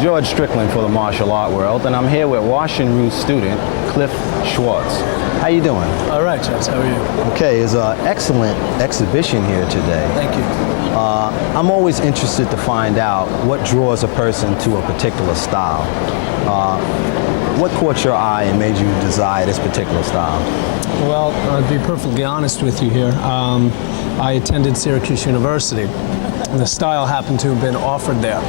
George Strickland for the martial art world, and I'm here with Washin-Ryu student Cliff Schwartz. How you doing? All right, Jess. How are you? Okay, it's an excellent exhibition here today. Thank you. I'm always interested to find out what draws a person to a particular style. What caught your eye and made you desire this particular style? Well, I'll be perfectly honest with you here. I attended Syracuse University, and the style happened to have been offered there.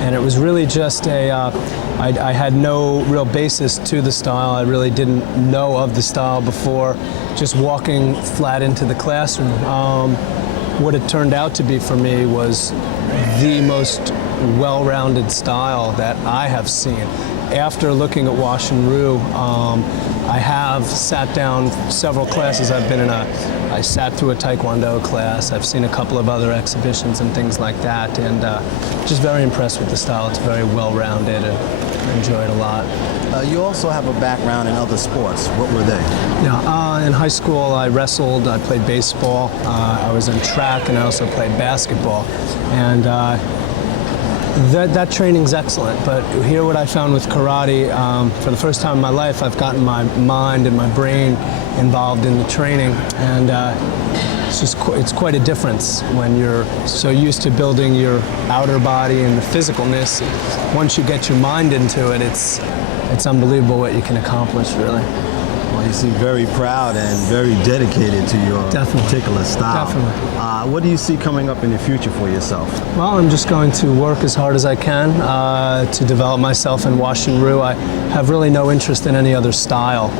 And it was really just I had no real basis to the style. I really didn't know of the style before just walking flat into the classroom. What it turned out to be for me was the most well-rounded style that I have seen. After looking at Washin-Ryu, I have sat down several classes. I sat through a Taekwondo class. I've seen a couple of other exhibitions and things like that, and just very impressed with the style. It's very well-rounded and enjoy it a lot. You also have a background in other sports. What were they? Yeah, in high school I wrestled, I played baseball, I was in track, and I also played basketball. And that training's excellent, but here what I found with karate, for the first time in my life, I've gotten my mind and my brain involved in the training, and it's quite a difference when you're so used to building your outer body and the physicalness. Once you get your mind into it, it's unbelievable what you can accomplish, really. Well, you seem very proud and very dedicated to your particular style. Definitely. What do you see coming up in the future for yourself? Well, I'm just going to work as hard as I can to develop myself in Washin-Ryu. I have really no interest in any other style.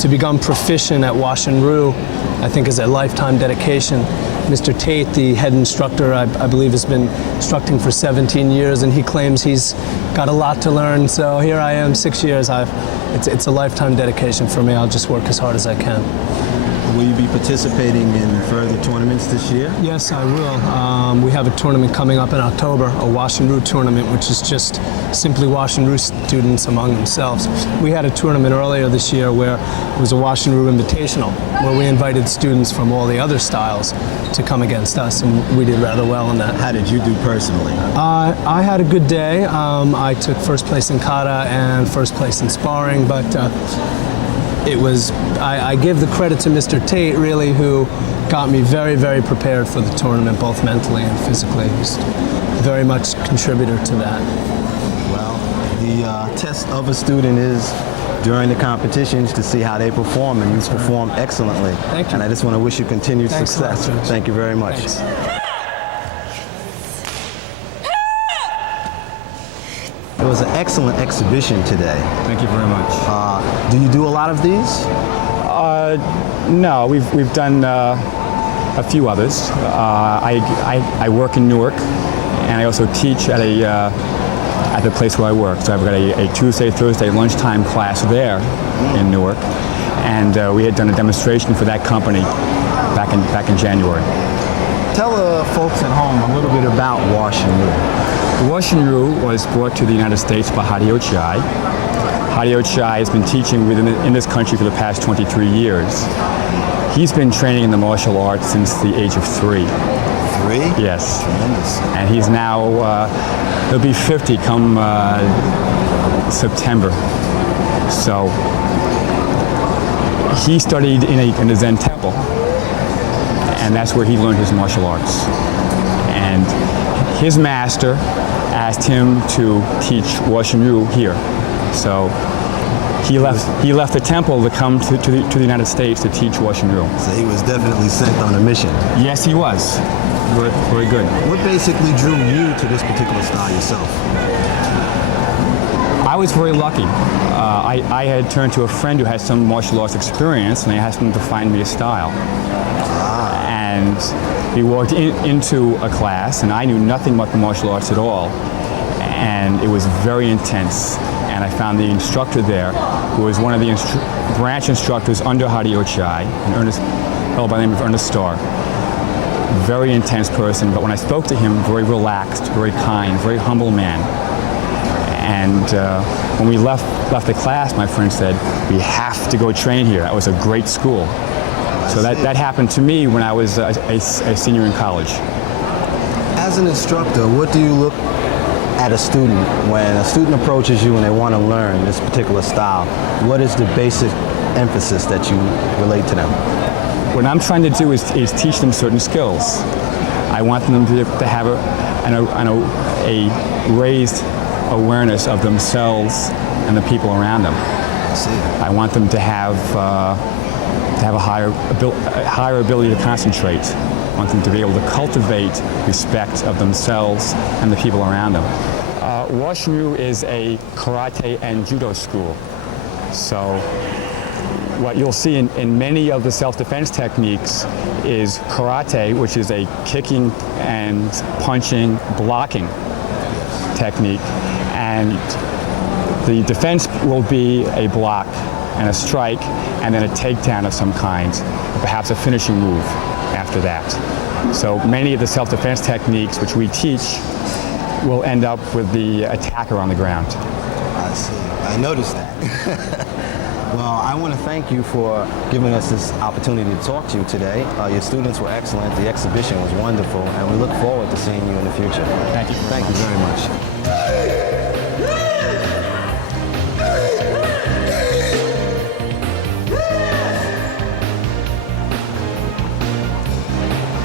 To become proficient at Washin-Ryu, I think, is a lifetime dedication. Mr. Tate, the head instructor, I believe has been instructing for 17 years, and he claims he's got a lot to learn. So here I am, 6 years. It's a lifetime dedication for me. I'll just work as hard as I can. Will you be participating in further tournaments this year? Yes, I will. We have a tournament coming up in October, a Washin-Ryu tournament, which is just simply Washin-Ryu students among themselves. We had a tournament earlier this year where it was a Washin-Ryu Invitational, where we invited students from all the other styles to come against us, and we did rather well in that. How did you do personally? I had a good day. I took first place in kata and first place in sparring, but I give the credit to Mr. Tate, really, who got me very, very prepared for the tournament, both mentally and physically. He's very much a contributor to that. Well, the test of a student is during the competitions to see how they perform, and you perform excellently. Thank you. And I just want to wish you continued Thanks success. a lot, Thank you very much. Thanks. It was an excellent exhibition today. Thank you very much. Do you do a lot of these? No, we've done a few others. I work in Newark, and I also teach at the place where I work. So I've got a Tuesday, Thursday lunchtime class there in Newark, and we had done a demonstration for that company back in January. Tell the folks at home a little bit about Washin-Ryu. Washin-Ryu was brought to the United States by Hidy Ochai. Hidy Ochai has been teaching in this country for the past 23 years. He's been training in the martial arts since the age of 3. 3? Yes. Tremendous. And he's now, he'll be 50 come September. So he studied in a Zen temple, and that's where he learned his martial arts. And his master asked him to teach Washin-Ryu here. So he left the temple to come to the United States to teach Washin-Ryu. So he was definitely sent on a mission. Yes, he was. Very good. What basically drew you to this particular style yourself? I was very lucky. I had turned to a friend who had some martial arts experience, and I asked him to find me a style. And we walked into a class, and I knew nothing about the martial arts at all. And it was very intense. And I found the instructor there, who was one of the branch instructors under Hidy Ochai, a fellow by the name of Ernest Starr. Very intense person, but when I spoke to him, very relaxed, very kind, very humble man. And when we left the class, my friend said, "We have to go train here. That was a great school." So that happened to me when I was a senior in college. As an instructor, what do you look at a student, when a student approaches you and they want to learn this particular style, what is the basic emphasis that you relate to them? What I'm trying to do is teach them certain skills. I want them to have a raised awareness of themselves and the people around them. I see. I want them to have a higher ability to concentrate. I want them to be able to cultivate respect of themselves and the people around them. Washin-Ryu is a karate and judo school. So what you'll see in many of the self-defense techniques is karate, which is a kicking and punching, blocking technique, and the defense will be a block and a strike, and then a takedown of some kind, perhaps a finishing move after that. So many of the self-defense techniques which we teach will end up with the attacker on the ground. I see. I noticed that. Well, I want to thank you for giving us this opportunity to talk to you today. Your students were excellent. The exhibition was wonderful, and we look forward to seeing you in the future. Thank you. Thank you very much.